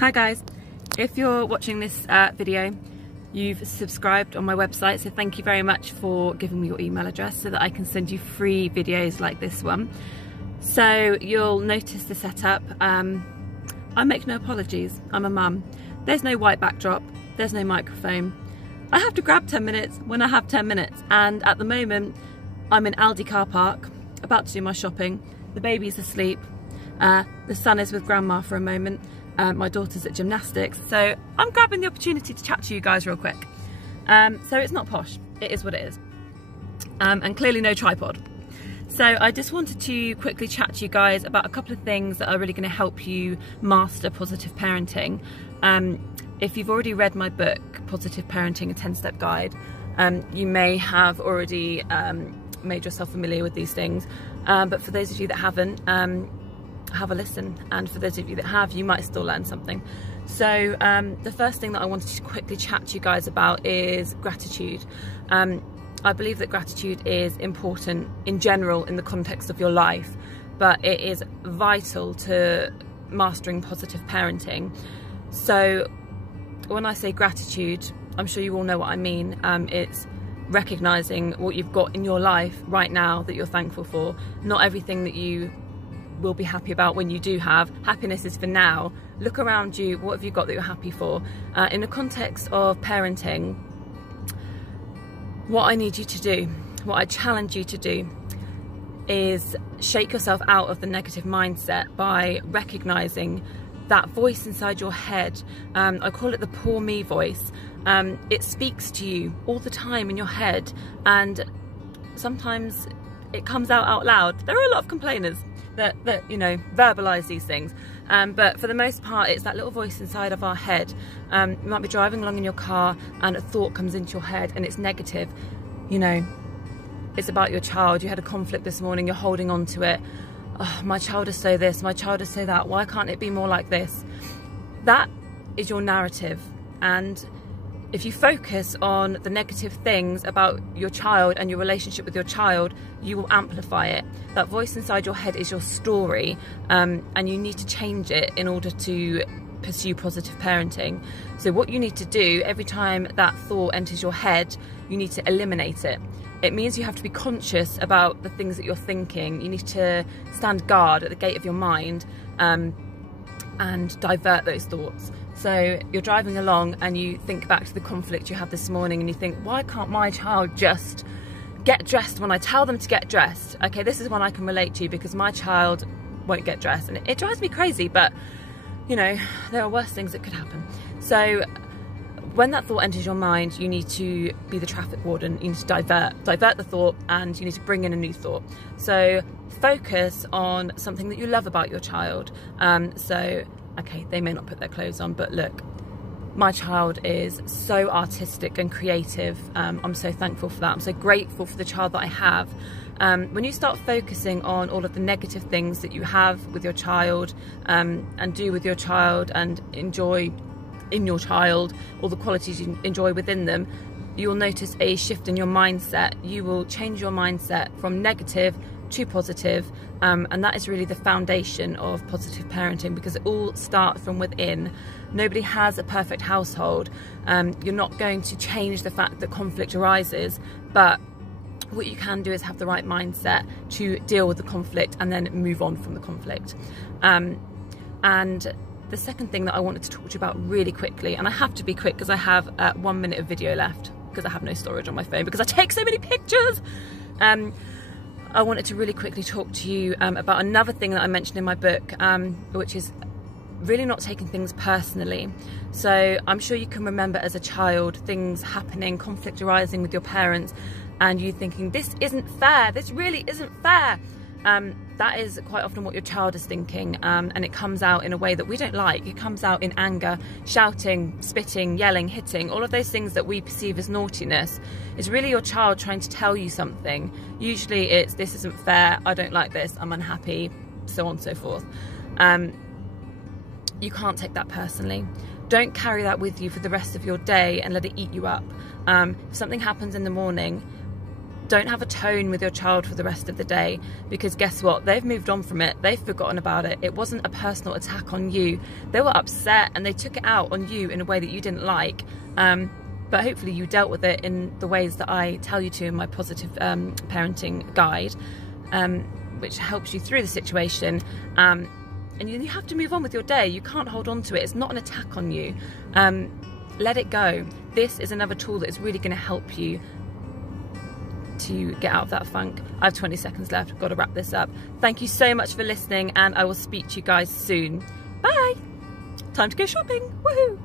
Hi guys, if you're watching this video, you've subscribed on my website, so thank you very much for giving me your email address so that I can send you free videos like this one. So you'll notice the setup. I make no apologies, I'm a mum. There's no white backdrop, there's no microphone. I have to grab 10 minutes when I have 10 minutes, and at the moment I'm in Aldi car park about to do my shopping. The baby's asleep, the son is with grandma for a moment. My daughter's at gymnastics, so I'm grabbing the opportunity to chat to you guys real quick. So it's not posh, it is what it is. And clearly no tripod. So I just wanted to quickly chat to you guys about a couple of things that are really going to help you master positive parenting. If you've already read my book, Positive Parenting, a 10-Step Guide, you may have already made yourself familiar with these things. But for those of you that haven't, have a listen, and for those of you that have, you might still learn something. So the first thing that I wanted to quickly chat to you guys about is gratitude. I believe that gratitude is important in general in the context of your life, but it is vital to mastering positive parenting. So when I say gratitude, I'm sure you all know what I mean. It's recognizing what you've got in your life right now that you're thankful for. Not everything that you will be happy about when you do have. Happiness is for now. Look around you, what have you got that you're happy for? In the context of parenting, what I need you to do, what I challenge you to do, is shake yourself out of the negative mindset by recognizing that voice inside your head. I call it the poor me voice. It speaks to you all the time in your head, and sometimes it comes out loud. There are a lot of complainers that you know, verbalise these things, but for the most part it's that little voice inside of our head. You might be driving along in your car and a thought comes into your head and it's negative. You know, it's about your child. You had a conflict this morning, you're holding on to it. Oh, my child is so this, my child is so that, why can't it be more like this? That is your narrative, and if you focus on the negative things about your child and your relationship with your child, you will amplify it. That voice inside your head is your story, and you need to change it in order to pursue positive parenting. So what you need to do every time that thought enters your head, you need to eliminate it. It means you have to be conscious about the things that you're thinking. You need to stand guard at the gate of your mind and divert those thoughts. So you're driving along and you think back to the conflict you had this morning and you think, why can't my child just get dressed when I tell them to get dressed? Okay, this is one I can relate to because my child won't get dressed, and it drives me crazy, but you know, there are worse things that could happen. So when that thought enters your mind, you need to be the traffic warden. You need to divert the thought, and you need to bring in a new thought. So focus on something that you love about your child. So okay, they may not put their clothes on, but look, my child is so artistic and creative. I'm so thankful for that. I'm so grateful for the child that I have. When you start focusing on all of the negative things that you have with your child, and do with your child and enjoy in your child, all the qualities you enjoy within them, you will notice a shift in your mindset. You will change your mindset from negative to positive, and that is really the foundation of positive parenting, because it all starts from within. Nobody has a perfect household. You're not going to change the fact that conflict arises, but what you can do is have the right mindset to deal with the conflict and then move on from the conflict. And the second thing that I wanted to talk to you about really quickly, and I have to be quick because I have 1 minute of video left because I have no storage on my phone because I take so many pictures. I wanted to really quickly talk to you about another thing that I mentioned in my book, which is really not taking things personally. So I'm sure you can remember as a child things happening, conflict arising with your parents, and you thinking, this isn't fair, this really isn't fair. That is quite often what your child is thinking, and it comes out in a way that we don't like. It comes out in anger, shouting, spitting, yelling, hitting, all of those things that we perceive as naughtiness. It's really your child trying to tell you something. Usually it's, this isn't fair, I don't like this, I'm unhappy, so on and so forth. You can't take that personally. Don't carry that with you for the rest of your day and let it eat you up. If something happens in the morning, Don't have a tone with your child for the rest of the day, because guess what? They've moved on from it. They've forgotten about it. It wasn't a personal attack on you. They were upset and they took it out on you in a way that you didn't like. But hopefully you dealt with it in the ways that I tell you to in my positive parenting guide, which helps you through the situation. And you have to move on with your day. You can't hold on to it. It's not an attack on you. Let it go. This is another tool that is really going to help you to get out of that funk. I have 20 seconds left. I've got to wrap this up. Thank you so much for listening, and I will speak to you guys soon. Bye. Time to go shopping. Woohoo.